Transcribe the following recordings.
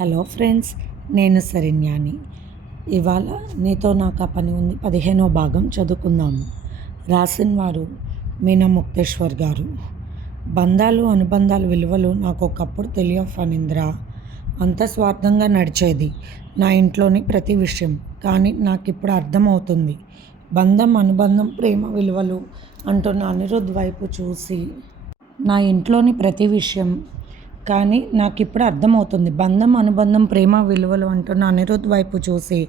Hello friends నేను సరిన్యాని ఇవాళ నీతో నాకు ఆ పని ఉంది. పదిహేనో భాగం చదువుకుందాము. రాసిన వారు మీనా ముక్తేశ్వర్ గారు. బంధాలు అనుబంధాల విలువలు నాకు ఒకప్పుడు తెలియవు అంత స్వార్థంగా నడిచేది నా ఇంట్లోని ప్రతి విషయం. కానీ నాకు ఇప్పుడు అర్థమవుతుంది. బంధం అనుబంధం ప్రేమ విలువలు అంటున్న అనిరుద్ధ్ వైపు చూసి నా ఇంట్లోని ప్రతి విషయం కానీ నాకు ఇప్పుడు అర్థమవుతుంది. బంధం అనుబంధం ప్రేమ విలువలు అంటున్న అనిరుద్ వైపు చూసి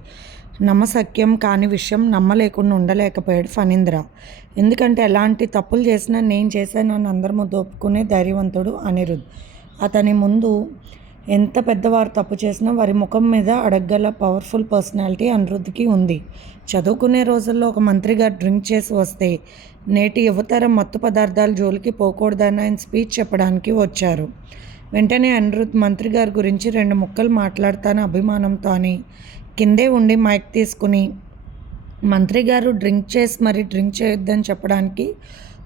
నమ్మసక్యం కాని విషయం నమ్మలేకుండా ఉండలేకపోయాడు ఫణీంద్ర. ఎందుకంటే ఎలాంటి తప్పులు చేసినా నేను చేశానని అందరి ముందు దోపుకునే ధైర్యవంతుడు అనిరుద్ అతని ముందు ఎంత పెద్దవారు తప్పు చేసినా వారి ముఖం మీద అడగగల పవర్ఫుల్ పర్సనాలిటీ అనిరుద్ధికి ఉంది. చదువుకునే రోజుల్లో ఒక మంత్రిగా డ్రింక్ చేసి వస్తే నేటి యువతరం మత్తు పదార్థాల జోలికి పోకూడదని ఆయన స్పీచ్ చెప్పడానికి వచ్చారు. వెంటనే అనిరుద్ మంత్రి గారి గురించి రెండు ముక్కలు మాట్లాడతాను అభిమానంతో అని. కిందే ఉండి మైక్ తీసుకుని మంత్రి గారు డ్రింక్ చేసి మరి డ్రింక్ చేయొద్దని చెప్పడానికి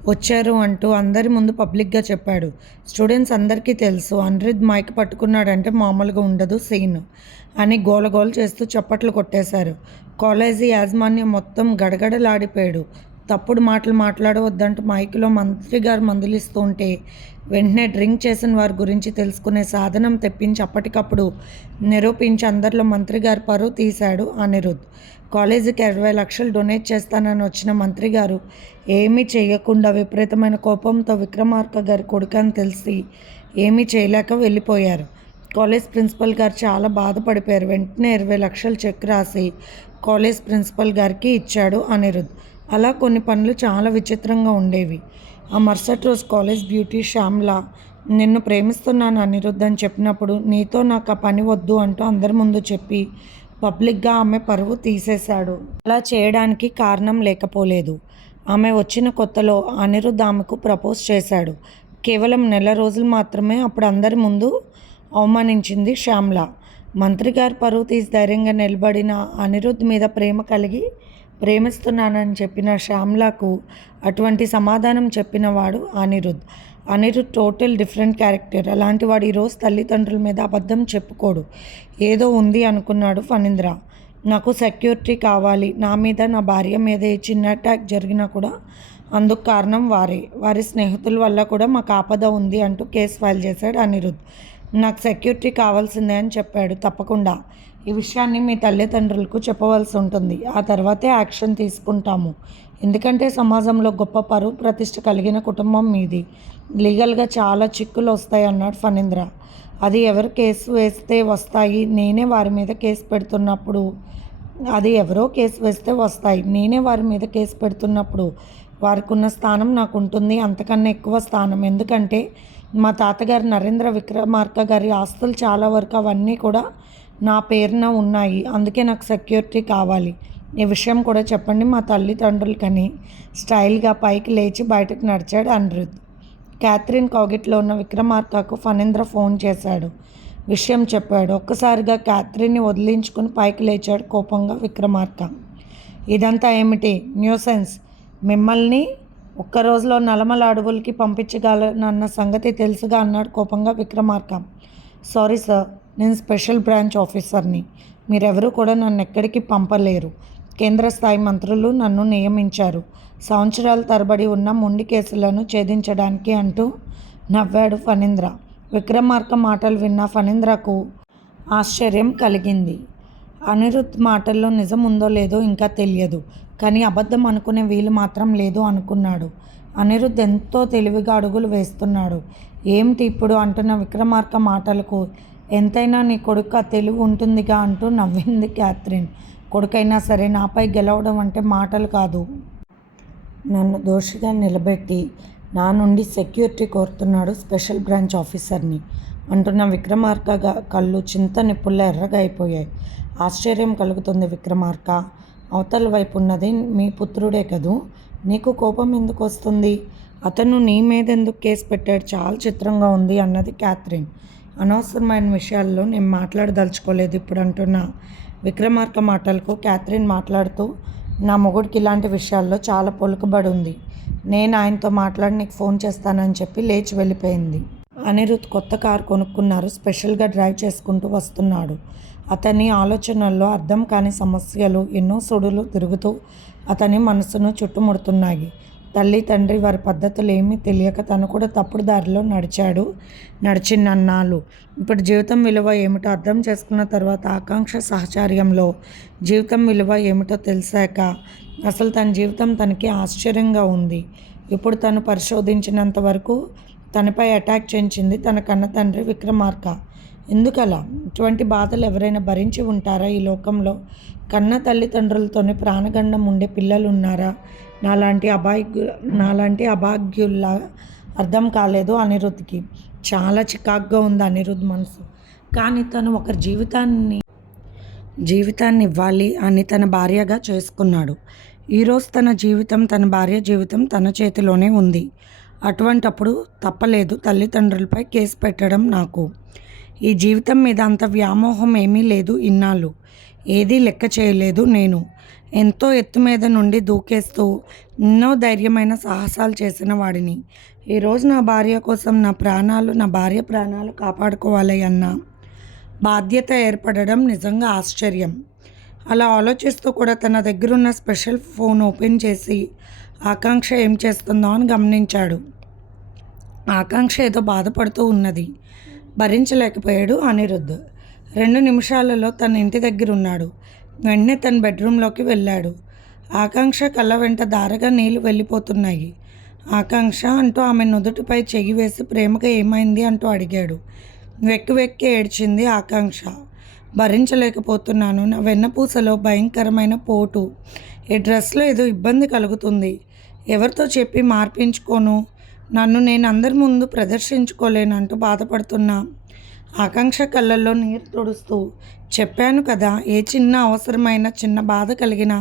వచ్చారు అంటూ అందరి ముందు పబ్లిక్గా చెప్పాడు. స్టూడెంట్స్ అందరికీ తెలుసు అనిరుద్ మైక్ పట్టుకున్నాడంటే మామూలుగా ఉండదు సీన్ అని గోలగోలు చేస్తూ చప్పట్లు కొట్టేశారు. కాలేజీ యాజమాన్యం మొత్తం గడగడలాడిపోయాడు. తప్పుడు మాటలు మాట్లాడవద్దంటూ మైక్లో మంత్రి గారు మందులిస్తూ ఉంటే వెంటనే డ్రింక్ చేసిన వారి గురించి తెలుసుకునే సాధనం తెప్పించి అప్పటికప్పుడు నిరూపించి అందరిలో మంత్రి గారు పరువు తీశాడు అనిరుద్. కాలేజీకి ఇరవై లక్షలు డొనేట్ చేస్తానని వచ్చిన మంత్రి గారు ఏమీ చేయకుండా విపరీతమైన కోపంతో విక్రమార్క గారి కొడుకని తెలిసి ఏమీ చేయలేక వెళ్ళిపోయారు. కాలేజ్ ప్రిన్సిపల్ గారు చాలా బాధపడిపోయారు. వెంటనే ఇరవై లక్షలు చెక్ రాసి కాలేజ్ ప్రిన్సిపల్ గారికి ఇచ్చాడు అనిరుద్ధ్ అలా కొన్ని పనులు చాలా విచిత్రంగా ఉండేవి. ఆ మరుసటి రోజు కాలేజ్ బ్యూటీ శ్యామ్లా నిన్ను ప్రేమిస్తున్నాను అనిరుద్ధ్ అని చెప్పినప్పుడు నీతో నాకు ఆ పని వద్దు అంటూ అందరి ముందు చెప్పి పబ్లిక్గా ఆమె పరువు తీసేశాడు. అలా చేయడానికి కారణం లేకపోలేదు. ఆమె వచ్చిన కొత్తలో అనిరుద్ధ్ ఆమెకు ప్రపోజ్ చేశాడు. కేవలం నెల రోజులు మాత్రమే అప్పుడు అందరి ముందు అవమానించింది శ్యామ్ల. మంత్రి గారు పరువు తీసి ధైర్యంగా నిలబడిన అనిరుద్ధ్ మీద ప్రేమ కలిగి ప్రేమిస్తున్నానని చెప్పిన శ్యామ్లకు అటువంటి సమాధానం చెప్పినవాడు Anirudh. Anirudh total different character. అలాంటి వాడు ఈరోజు తల్లిదండ్రుల మీద అబద్ధం చెప్పుకోడు. ఏదో ఉంది అనుకున్నాడు ఫణీంద్ర. నాకు సెక్యూరిటీ కావాలి. నా మీద నా భార్య మీద ఏ చిన్న అటాక్ జరిగినా కూడా అందుకు కారణం వారే. వారి స్నేహితుల వల్ల కూడా మాకు ఆపద ఉంది అంటూ కేసు ఫైల్ చేశాడు అనిరుద్. నాకు సెక్యూరిటీ కావాల్సిందే అని చెప్పాడు తప్పకుండా. ఈ విషయాన్ని మీ తల్లిదండ్రులకు చెప్పవలసి ఉంటుంది. ఆ తర్వాతే యాక్షన్ తీసుకుంటాము. ఎందుకంటే సమాజంలో గొప్ప పరువు ప్రతిష్ట కలిగిన కుటుంబం మీది. లీగల్గా చాలా చిక్కులు వస్తాయి అన్నాడు ఫణీంద్ర. అది ఎవరు కేసు వేస్తే వస్తాయి? నేనే వారి మీద కేసు పెడుతున్నప్పుడు అది ఎవరో కేసు వేస్తే వస్తాయి. నేనే వారి మీద కేసు పెడుతున్నప్పుడు వారికి ఉన్న స్థానం నాకు ఉంటుంది అంతకన్నా ఎక్కువ స్థానం. ఎందుకంటే మా తాతగారు నరేంద్ర విక్రమార్క గారి ఆస్తులు చాలా వరకు అవన్నీ కూడా నా పేరున ఉన్నాయి. అందుకే నాకు సెక్యూరిటీ కావాలి. ఈ విషయం కూడా చెప్పండి మా తల్లిదండ్రులకని. స్టైల్గా పైకి లేచి బయటకు నడిచాడు అనిరుద్. క్యాథరిన్ కౌగిట్లో ఉన్న విక్రమార్కకు ఫణీంద్ర ఫోన్ చేశాడు. విషయం చెప్పాడు. ఒక్కసారిగా క్యాథరిన్ని వదిలించుకుని పైకి లేచాడు కోపంగా విక్రమార్క. ఇదంతా ఏమిటి? న్యూసెన్స్. మిమ్మల్ని ఒక్క రోజులో నలమల అడవులకి పంపించగలనన్న సంగతి తెలుసుగా అన్నాడు కోపంగా విక్రమార్క. Sorry sir. నేను స్పెషల్ బ్రాంచ్ ఆఫీసర్ని. మీరెవరూ కూడా నన్ను ఎక్కడికి పంపలేరు. కేంద్ర స్థాయి మంత్రులు నన్ను నియమించారు. సంవత్సరాల తరబడి ఉన్న మొండి కేసులను ఛేదించడానికి అంటూ నవ్వాడు ఫణీంద్ర. విక్రమార్క మాటలు విన్న ఫణీంద్రకు ఆశ్చర్యం కలిగింది. అనిరుద్ మాటల్లో నిజం ఉందో లేదో ఇంకా తెలియదు. కానీ అబద్ధం అనుకునే వీలు మాత్రం లేదు అనుకున్నాడు. అనిరుద్ ఎంతో తెలివిగా అడుగులు వేస్తున్నాడు. ఏమిటి ఇప్పుడు అంటున్న విక్రమార్క మాటలకు ఎంతైనా నీ కొడుకు తెలివి ఉంటుందిగా అంటూ నవ్వింది క్యాథరిన్. కొడుకైనా సరే నాపై గెలవడం అంటే మాటలు కాదు. నన్ను దోషిగా నిలబెట్టి నా నుండి సెక్యూరిటీ కోరుతున్నాడు స్పెషల్ బ్రాంచ్ ఆఫీసర్ని అంటున్న విక్రమార్క కళ్ళు చింత నిప్పుల్లో ఎర్రగా అయిపోయాయి. ఆశ్చర్యం కలుగుతుంది విక్రమార్క. అవతల వైపు ఉన్నది మీ పుత్రుడే కదూ? నీకు కోపం ఎందుకు వస్తుంది? అతను నీ మీద ఎందుకు కేసు పెట్టాడు? చాలా చిత్రంగా ఉంది అన్నది క్యాథరిన్. అనవసరమైన విషయాల్లో నేను మాట్లాడదలుచుకోలేదు ఇప్పుడు అంటున్న. విక్రమార్క మాటలకు క్యాథరిన్ మాట్లాడుతూ నా మొగుడికి ఇలాంటి విషయాల్లో చాలా పొలుకుబడి ఉంది నేను ఆయనతో మాట్లాడి నీకు ఫోన్ చేస్తానని చెప్పి లేచి వెళ్ళిపోయింది. అనిరుద్ కొత్త కారు కొనుక్కున్నారు స్పెషల్గా డ్రైవ్ చేసుకుంటూ వస్తున్నాడు. అతని ఆలోచనల్లో అర్థం కాని సమస్యలు ఎన్నో సుడులు తిరుగుతూ అతని మనసును చుట్టుముడుతున్నాయి. తల్లి తండ్రి వారి పద్ధతులు ఏమీ తెలియక తను కూడా తప్పుడు దారిలో నడిచాడు. నడిచినన్నాళ్ళు. ఇప్పుడు జీవితం విలువ ఏమిటో అర్థం చేసుకున్న తర్వాత ఆకాంక్ష సహచర్యంలో జీవితం విలువ ఏమిటో తెలిసాక అసలు తన జీవితం తనకి ఆశ్చర్యంగా ఉంది. ఇప్పుడు తను పరిశోధించినంత వరకు తనపై అటాక్ చేయించింది తన కన్న తండ్రి విక్రమార్క. ఎందుకలా? ఇటువంటి బాధలు ఎవరైనా భరించి ఉంటారా ఈ లోకంలో? కన్న తల్లిదండ్రులతోనే ప్రాణగండం ఉండే పిల్లలు ఉన్నారా నాలాంటి అభాగ్యు నాలాంటి అభాగ్యుల్లా అర్థం కాలేదు అనిరుద్ధ్కి. చాలా చికాగ్గా ఉంది అనిరుద్ధ్ మనసు. కానీ తను ఒకరి జీవితాన్ని జీవితాన్ని ఇవ్వాలి అని తన భార్యగా చేసుకున్నాడు. ఈరోజు తన జీవితం తన భార్య జీవితం తన చేతిలోనే ఉంది. అటువంటప్పుడు తప్పలేదు తల్లిదండ్రులపై కేసు పెట్టడం నాకు. ఈ జీవితం మీద అంత వ్యామోహం ఏమీ లేదు ఇన్నాళ్ళు. ఏదీ లెక్క చేయలేదు నేను. ఎంతో ఎత్తు మీద నుండి దూకేస్తూ ఎన్నో ధైర్యమైన సాహసాలు చేసిన వాడిని. ఈరోజు నా భార్య కోసం నా ప్రాణాలు నా భార్య ప్రాణాలు కాపాడుకోవాలి అన్న బాధ్యత ఏర్పడడం నిజంగా ఆశ్చర్యం. అలా ఆలోచిస్తూ కూడా తన దగ్గరున్న స్పెషల్ ఫోన్ ఓపెన్ చేసి ఆకాంక్ష ఏం చేస్తుందో అని గమనించాడు. ఆకాంక్ష ఏదో బాధపడుతూ ఉన్నది. భరించలేకపోయాడు అనిరుద్ధ్. రెండు నిమిషాలలో తన ఇంటి దగ్గర ఉన్నాడు వెంటనే తన బెడ్రూమ్లోకి వెళ్ళాడు. ఆకాంక్ష కళ్ళ వెంట దారగా నీళ్ళు వెళ్ళిపోతున్నాయి. ఆకాంక్ష అంటూ ఆమె నుదుటిపై చెయ్యి వేసి ప్రేమగా ఏమైంది అంటూ అడిగాడు. వెక్కి వెక్కి ఏడ్చింది ఆకాంక్ష. భరించలేకపోతున్నాను. నా వెన్నపూసలో భయంకరమైన పోటు. ఈ డ్రెస్లో ఏదో ఇబ్బంది కలుగుతుంది. ఎవరితో చెప్పి మార్పించుకోను? నన్ను నేను అందరి ముందు ప్రదర్శించుకోలేనంటూ బాధపడుతున్నా. ఆకాంక్ష కళ్ళల్లో నీరు తుడుస్తూ చెప్పాను కదా ఏ చిన్న అవసరమైన చిన్న బాధ కలిగినా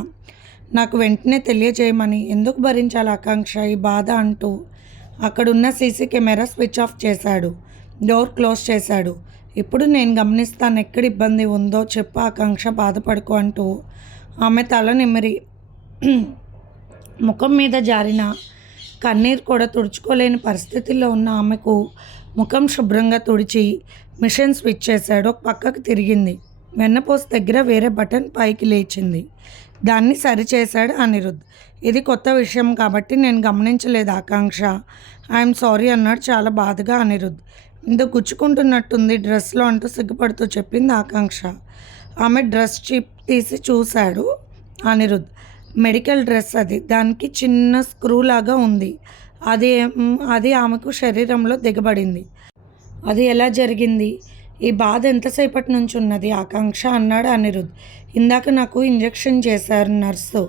నాకు వెంటనే తెలియజేయమని ఎందుకు భరించాలి ఆకాంక్ష ఈ బాధ? అంటూ అక్కడున్న సీసీ కెమెరా స్విచ్ ఆఫ్ చేశాడు డోర్ క్లోజ్ చేశాడు. ఇప్పుడు నేను గమనిస్తాను ఎక్కడ ఇబ్బంది ఉందో చెప్పు ఆకాంక్ష బాధపడుకో అంటూ ఆమె తల నిమిరి ముఖం మీద జారిన కన్నీరు కూడా తుడుచుకోలేని పరిస్థితుల్లో ఉన్న ఆమెకు ముఖం శుభ్రంగా తుడిచి మిషన్ స్విచ్ చేశాడు. పక్కకు తిరిగింది. వెన్నపోస్ దగ్గర వేరే బటన్ పైకి లేచింది. దాన్ని సరిచేశాడు అనిరుద్. ఇది కొత్త విషయం కాబట్టి నేను గమనించలేదు ఆకాంక్ష. ఐఎమ్ సారీ అన్నాడు చాలా బాధగా అనిరుద్. ఇంత గుచ్చుకుంటున్నట్టుంది డ్రెస్లో అంటూ సిగ్గుపడుతూ చెప్పింది ఆకాంక్ష. ఆమె డ్రెస్ చిప్ తీసి చూశాడు అనిరుద్. మెడికల్ డ్రెస్ అది. దానికి చిన్న స్క్రూ లాగా ఉంది. అది అది ఆమెకు శరీరంలో దిగబడింది. అది ఎలా జరిగింది? ఈ బాధ ఎంతసేపటి నుంచి ఉన్నది? ఆకాంక్ష అన్నాడు అనిరుద్. ఇందాక నాకు ఇంజెక్షన్ చేశారు నర్సు.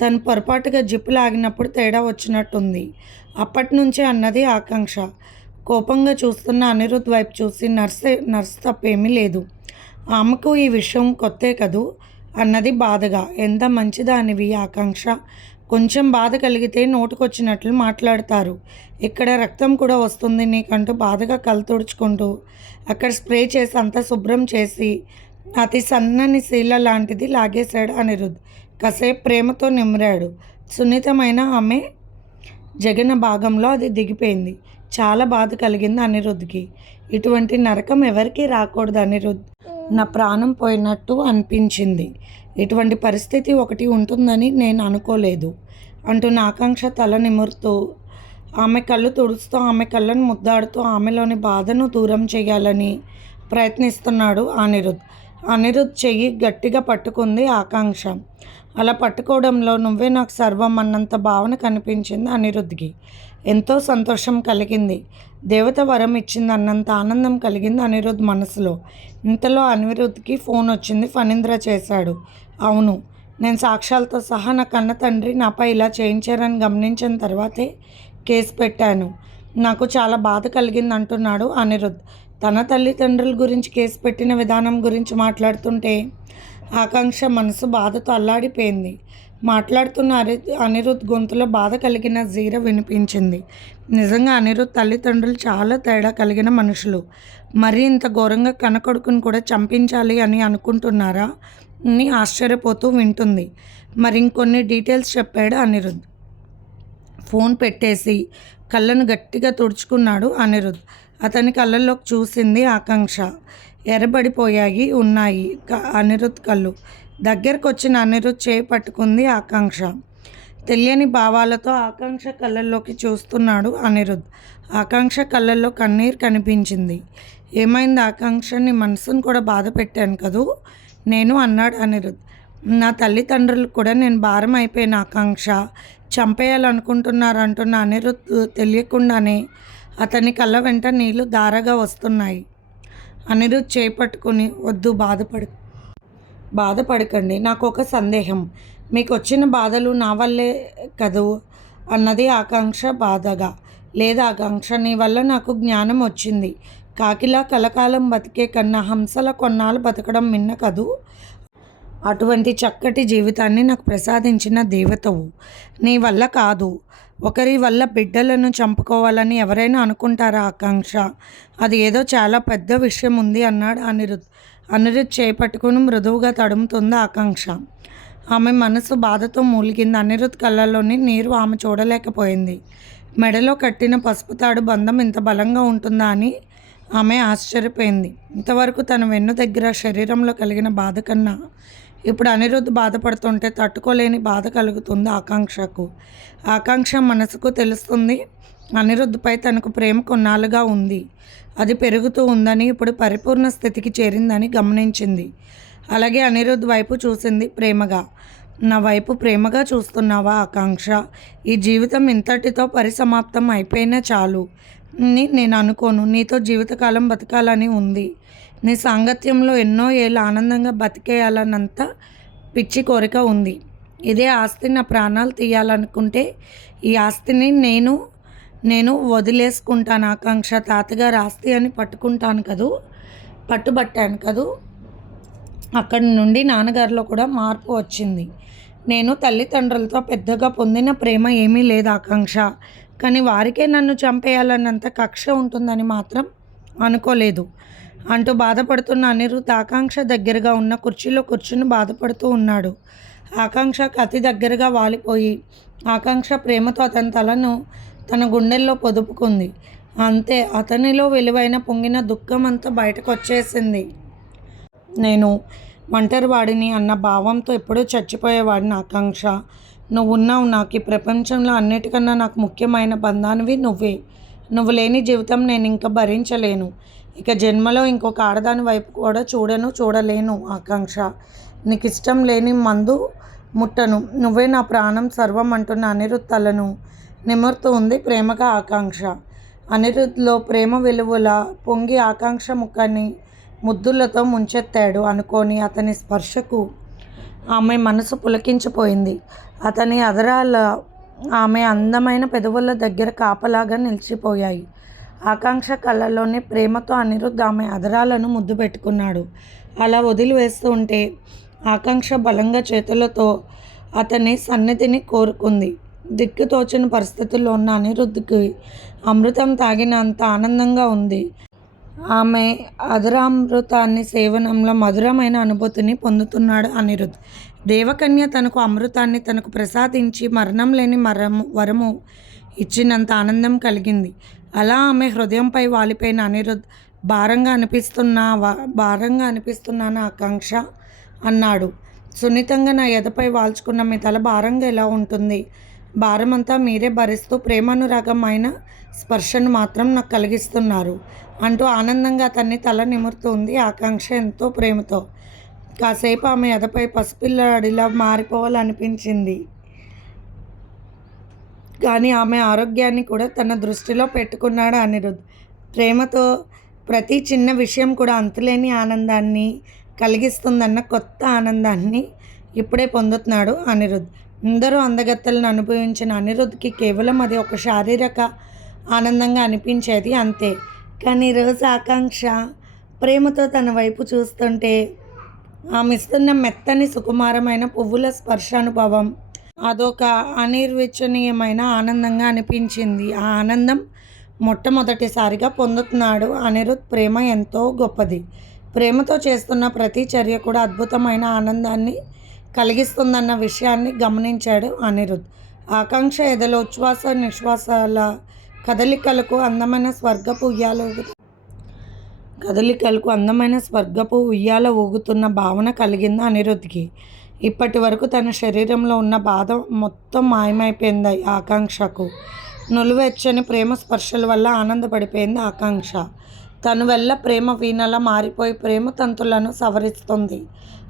తను పొరపాటుగా జిప్పు లాగినప్పుడు తేడా వచ్చినట్టుంది. అప్పటి నుంచే అన్నది ఆకాంక్ష. కోపంగా చూస్తున్న అనిరుద్ వైపు చూసి నర్సే నర్సు తప్పేమీ లేదు. ఆమెకు ఈ విషయం కొత్తే కదూ? అన్నది బాధగా. ఎంత మంచిదానివి ఆకాంక్ష? కొంచెం బాధ కలిగితే నోటుకొచ్చినట్లు మాట్లాడతారు. ఇక్కడ రక్తం కూడా వస్తుంది నీకంటూ బాధగా కళ్ళు తుడుచుకుంటూ. అక్కడ స్ప్రే చేసి అంతా శుభ్రం చేసి అతి సన్నని శీల లాంటిది లాగేశాడు అనిరుద్. కాసేపు ప్రేమతో నిమిరాడు. సున్నితమైన ఆమె జగన భాగంలో అది దిగిపోయింది. చాలా బాధ కలిగింది అనిరుద్ధ్కి ఇటువంటి నరకం ఎవరికీ రాకూడదు అనిరుద్. నా ప్రాణం పోయినట్టు అనిపించింది. ఇటువంటి పరిస్థితి ఒకటి ఉంటుందని నేను అనుకోలేదు. అంటున్న ఆకాంక్ష తల నిమురుతూ ఆమె కళ్ళు తుడుస్తూ ఆమె కళ్ళను ముద్దాడుతూ ఆమెలోని బాధను దూరం చేయాలని ప్రయత్నిస్తున్నాడు అనిరుద్. అనిరుద్ చెయ్యి గట్టిగా పట్టుకుంది ఆకాంక్ష. అలా పట్టుకోవడంలో నువ్వే నాకు సర్వం అన్నంత భావన కనిపించింది అనిరుద్ధ్కి ఎంతో సంతోషం కలిగింది. దేవత వరం ఇచ్చింది అన్నంత ఆనందం కలిగింది అనిరుద్ మనసులో. ఇంతలో అనిరుద్ధ్కి ఫోన్ వచ్చింది. ఫణీంద్ర చేశాడు. అవును నేను సాక్ష్యాలతో సహా నా కన్న తండ్రి నాపై ఇలా చేయించారని గమనించిన తర్వాతే కేసు పెట్టాను. నాకు చాలా బాధ కలిగింది అంటున్నాడు అనిరుద్. తన తల్లిదండ్రుల గురించి కేసు పెట్టిన విధానం గురించి మాట్లాడుతుంటే ఆకాంక్ష మనసు బాధతో అల్లాడిపోయింది. మాట్లాడుతున్న అరి అనిరుద్ గొంతులో బాధ కలిగిన జీర వినిపించింది. నిజంగా అనిరుద్ తల్లిదండ్రులు చాలా తేడా కలిగిన మనుషులు. మరీ ఇంత ఘోరంగా కనకొడుకుని కూడా చంపించాలి అని అనుకుంటున్నారా? అని ఆశ్చర్యపోతూ వింటుంది. మరి ఇంకొన్ని డీటెయిల్స్ చెప్పాడు అనిరుద్. ఫోన్ పెట్టేసి కళ్ళను గట్టిగా తుడుచుకున్నాడు అనిరుద్. అతని కళ్ళల్లోకి చూసింది ఆకాంక్ష. ఎర్రబడిపోయాయి ఉన్నాయి. అనిరుద్ కళ్ళు. దగ్గరకు వచ్చిన అనిరుద్ చేయి పట్టుకుంది ఆకాంక్ష. తెలియని భావాలతో ఆకాంక్ష కళ్ళల్లోకి చూస్తున్నాడు అనిరుద్. ఆకాంక్ష కళ్ళల్లో కన్నీరు కనిపించింది. ఏమైంది ఆకాంక్షని మనసును కూడా బాధ పెట్టాను కదూ? నేను అన్నాడు అనిరుద్. నా తల్లిదండ్రులు కూడా నేను భారం అయిపోయిన ఆకాంక్ష. చంపేయాలనుకుంటున్నారు అంటున్న అనిరుద్ తెలియకుండానే అతని కళ్ళ వెంట నీళ్ళు దారగా వస్తున్నాయి. అనిరుద్ చేపట్టుకుని వద్దు బాధపడు బాధపడకండి. నాకు ఒక సందేహం. మీకు వచ్చిన బాధలు నా వల్లే కదూ అన్నది ఆకాంక్ష బాధగా. లేదా ఆకాంక్ష నీ వల్ల నాకు జ్ఞానం వచ్చింది. కాకిలా కలకాలం బతికే కన్నా హంసల కొన్నాళ్ళు బతకడం మిన్న కదూ? అటువంటి చక్కటి జీవితాన్ని నాకు ప్రసాదించిన దేవతవు. నీ వల్ల కాదు. ఒకరి వల్ల బిడ్డలను చంపుకోవాలని ఎవరైనా అనుకుంటారా ఆకాంక్ష? అది ఏదో చాలా పెద్ద విషయం ఉంది అన్నాడు అనిరుద్. అనిరుద్ చేపట్టుకుని మృదువుగా తడుముతుంది ఆకాంక్ష. ఆమె మనసు బాధతో మూలిగింది. అనిరుద్ కళ్ళల్లోని నీరు ఆమె చూడలేకపోయింది. మెడలో కట్టిన పసుపు తాడు బంధం ఇంత బలంగా ఉంటుందా అని ఆమె ఆశ్చర్యపోయింది. ఇంతవరకు తన వెన్ను దగ్గర శరీరంలో కలిగిన బాధ కన్నా ఇప్పుడు అనిరుద్ధ్ బాధపడుతుంటే తట్టుకోలేని బాధ కలుగుతుంది ఆకాంక్షకు. ఆకాంక్ష మనసుకు తెలుస్తుంది. అనిరుద్ధ్పై తనకు ప్రేమ కొన్నాళ్ళుగా ఉంది. అది పెరుగుతూ ఉందని ఇప్పుడు పరిపూర్ణ స్థితికి చేరిందని గమనించింది. అలాగే అనిరుద్ధ్ వైపు చూసింది ప్రేమగా. నా వైపు ప్రేమగా చూస్తున్నావా ఆకాంక్ష? ఈ జీవితం ఇంతటితో పరిసమాప్తం అయిపోయినా చాలు. ని నేను అనుకోను. నీతో జీవితకాలం బతకాలని ఉంది. నీ సాంగత్యంలో ఎన్నో ఏళ్ళు ఆనందంగా బతికేయాలన్నంత పిచ్చి కోరిక ఉంది. ఇదే ఆస్తి నా ప్రాణాలు తీయాలనుకుంటే ఈ ఆస్తిని నేను నేను వదిలేసుకుంటాను ఆకాంక్ష తాతగారు ఆస్తి అని పట్టుకుంటాను కదూ పట్టుబట్టాను కదూ. అక్కడి నుండి నాన్నగారిలో కూడా మార్పు వచ్చింది. నేను తల్లిదండ్రులతో పెద్దగా పొందిన ప్రేమ ఏమీ లేదు ఆకాంక్ష. కానీ వారికే నన్ను చంపేయాలన్నంత కక్ష ఉంటుందని మాత్రం అనుకోలేదు. అంటూ బాధపడుతున్న అనిరుద్ధ ఆకాంక్ష దగ్గరగా ఉన్న కుర్చీలో కూర్చుని బాధపడుతూ ఉన్నాడు. ఆకాంక్షకు అతి దగ్గరగా వాలిపోయి ఆకాంక్ష ప్రేమతో అతని తలను తన గుండెల్లో పొదుపుకుంది. అంతే అతనిలో విలువైన పొంగిన దుఃఖం అంతా బయటకు వచ్చేసింది నేను ఒంటరివాడిని అన్న భావంతో ఎప్పుడూ చచ్చిపోయేవాడిని ఆకాంక్ష. నువ్వు ఉన్నావు నాకు ఈ ప్రపంచంలో అన్నిటికన్నా నాకు ముఖ్యమైన బంధానివి నువ్వే. నువ్వు లేని జీవితం నేను ఇంకా భరించలేను. ఇక జన్మలో ఇంకొక ఆడదాని వైపు కూడా చూడను చూడలేను ఆకాంక్ష. నీకు ఇష్టం లేని మందు ముట్టను. నువ్వే నా ప్రాణం సర్వం అంటున్న అనిరుత్తలను నిమురుతుంది ప్రేమక ఉంది ఆకాంక్ష. అనిరుద్ధ్లో ప్రేమ వెలువల పొంగి ఆకాంక్ష ముఖాన్ని ముద్దులతో ముంచెత్తాడు అనుకోని అతని స్పర్శకు ఆమె మనసు పులకించిపోయింది. అతని అదరాల ఆమె అందమైన పెదవుల దగ్గర కాపలాగా నిలిచిపోయాయి. ఆకాంక్ష కళ్ళలోని ప్రేమతో అనిరుద్ధ్ ఆమె అదరాలను ముద్దు పెట్టుకున్నాడు. అలా వదిలివేస్తూ ఉంటే ఆకాంక్ష బలంగా చేతులతో అతని సన్నిధిని కోరుకుంది. దిక్కుతోచని పరిస్థితుల్లో ఉన్న అనిరుద్ధికి అమృతం తాగినంత ఆనందంగా ఉంది. ఆమె అధురామృతాన్ని సేవనంలో మధురమైన అనుభూతిని పొందుతున్నాడు అనిరుద్ దేవకన్య తనకు అమృతాన్ని తనకు ప్రసాదించి మరణం లేని మరము వరము ఇచ్చినంత ఆనందం కలిగింది. అలా ఆమె హృదయంపై వాలిపోయిన అనిరుద్ భారంగా అనిపిస్తున్నా భారంగా అనిపిస్తున్నాను ఆకాంక్ష అన్నాడు. సున్నితంగా నా ఎదపై వాల్చుకున్న మీ తల భారంగా ఎలా ఉంటుంది? భారమంతా మీరే భరిస్తూ ప్రేమానురాగమైన స్పర్శను మాత్రం నాకు కలిగిస్తున్నారు. అంటూ ఆనందంగా అతన్ని తల నిమురుతుంది ఆకాంక్ష ఎంతో ప్రేమతో. కాసేపు ఆమె ఎదపై పసిపిల్లడిలా మారిపోవాలనిపించింది. కానీ ఆమె ఆరోగ్యాన్ని కూడా తన దృష్టిలో పెట్టుకున్నాడు అనిరుద్. ప్రేమతో ప్రతి చిన్న విషయం కూడా అంతులేని ఆనందాన్ని కలిగిస్తుందన్న కొత్త ఆనందాన్ని ఇప్పుడే పొందుతున్నాడు అనిరుద్. అందరూ అందగత్తలను అనుభవించిన అనిరుద్ధ్కి కేవలం అది ఒక శారీరక ఆనందంగా అనిపించేది అంతే. కానీ రోజు ఆకాంక్ష ప్రేమతో తన వైపు చూస్తుంటే ఆమె ఇస్తున్న మెత్తని సుకుమారమైన పువ్వుల స్పర్శ అనుభవం అదొక అనిర్వచనీయమైన ఆనందంగా అనిపించింది. ఆ ఆనందం మొట్టమొదటిసారిగా పొందుతున్నాడు అనిరుద్ ప్రేమ ఎంతో గొప్పది. ప్రేమతో చేస్తున్న ప్రతి చర్య కూడా అద్భుతమైన ఆనందాన్ని కలిగిస్తుందన్న విషయాన్ని గమనించాడు అనిరుద్. ఆకాంక్ష ఎదలో ఉచ్ఛ్వాస నిశ్వాసాల కదలికలకు అందమైన స్వర్గపు ఉయ్యాల కదలికలకు అందమైన స్వర్గపు ఉయ్యాల ఊగుతున్న భావన కలిగింది అనిరుద్ధ్కి ఇప్పటి వరకు తన శరీరంలో ఉన్న బాధ మొత్తం మాయమైపోయింది ఆకాంక్షకు. నులువెచ్చని ప్రేమ స్పర్శల వల్ల ఆనందపడిపోయింది ఆకాంక్ష. తను వల్ల ప్రేమ వీణలా మారిపోయి ప్రేమ తంతులను సవరిస్తుంది.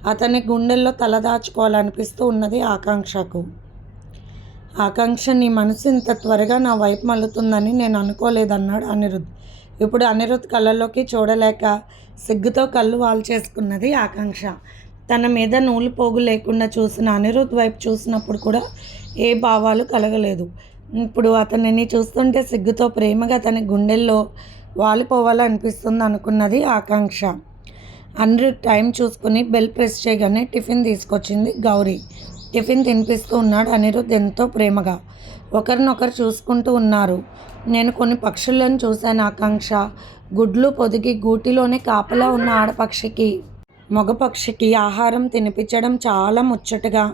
అతని గుండెల్లో తలదాచుకోవాలనిపిస్తూ ఉన్నది ఆకాంక్షకు. ఆకాంక్ష నీ మనసు ఇంత త్వరగా నా వైపు మల్లుతుందని నేను అనుకోలేదన్నాడు అనిరుద్. ఇప్పుడు అనిరుద్ కళ్ళలోకి చూడలేక సిగ్గుతో కళ్ళు వాల్ చేసుకున్నది ఆకాంక్ష. తన మీద నూలు పోగు లేకుండా చూసిన అనిరుద్ వైపు చూసినప్పుడు కూడా ఏ భావాలు కలగలేదు. ఇప్పుడు అతనిని చూస్తుంటే సిగ్గుతో ప్రేమగా తన గుండెల్లో వాలిపోవాలనిపిస్తుంది అనుకున్నది ఆకాంక్ష. అనిరుద్ టైం చూసుకుని బెల్ ప్రెస్ చేయగానే టిఫిన్ తీసుకొచ్చింది గౌరీ. టిఫిన్ తినిపిస్తూ ఉన్నాడు అనిరుద్ ఎంతో ప్రేమగా. ఒకరినొకరు చూసుకుంటూ ఉన్నారు. నేను కొన్ని పక్షులను చూశాను ఆకాంక్ష. గుడ్లు పొదిగి గూటిలోనే కాపలా ఉన్న ఆడపక్షికి మగపక్షికి ఆహారం తినిపించడం చాలా ముచ్చటగా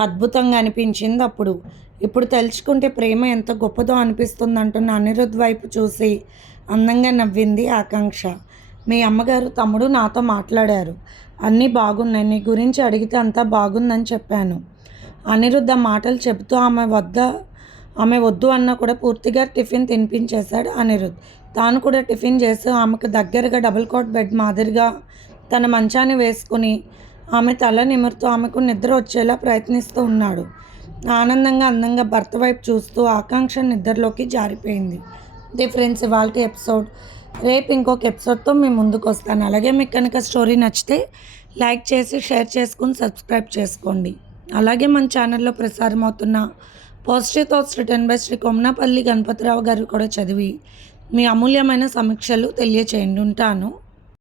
అద్భుతంగా అనిపించింది అప్పుడు. ఇప్పుడు తెలుసుకుంటే ప్రేమ ఎంత గొప్పదో అనిపిస్తుంది అంటున్న అనిరుద్ వైపు చూసి అందంగా నవ్వింది ఆకాంక్ష. మీ అమ్మగారు తమ్ముడు నాతో మాట్లాడారు. అన్నీ బాగున్నాయి. నీ గురించి అడిగితే అంతా బాగుందని చెప్పాను. అనిరుద్ధ మాటలు చెబుతూ ఆమె వద్ద ఆమె వద్దు అన్న కూడా పూర్తిగా టిఫిన్ తినిపించేశాడు అనిరుద్ తాను కూడా టిఫిన్ చేసి ఆమెకు దగ్గరగా డబుల్ కోట్ బెడ్ మాదిరిగా తన మంచాన్ని వేసుకుని ఆమె తల నిమురుతూ ఆమెకు నిద్ర వచ్చేలా ప్రయత్నిస్తూ ఉన్నాడు. ఆనందంగా అందంగా భర్త వైపు చూస్తూ ఆకాంక్ష నిద్రలోకి జారిపోయింది. ది ఫ్రెండ్స్ ఇవాళ ఎపిసోడ్ రేపు ఇంకొక ఎపిసోడ్తో మేము ముందుకు వస్తాను. అలాగే మీకు కనుక స్టోరీ నచ్చితే లైక్ చేసి షేర్ చేసుకుని సబ్స్క్రైబ్ చేసుకోండి. అలాగే మన ఛానల్లో ప్రసారం అవుతున్న positive thoughts written by Shri Komnapalli Ganapathirao garu కూడా చదివి మీ అమూల్యమైన సమీక్షలు తెలియచేయండి. ఉంటాను.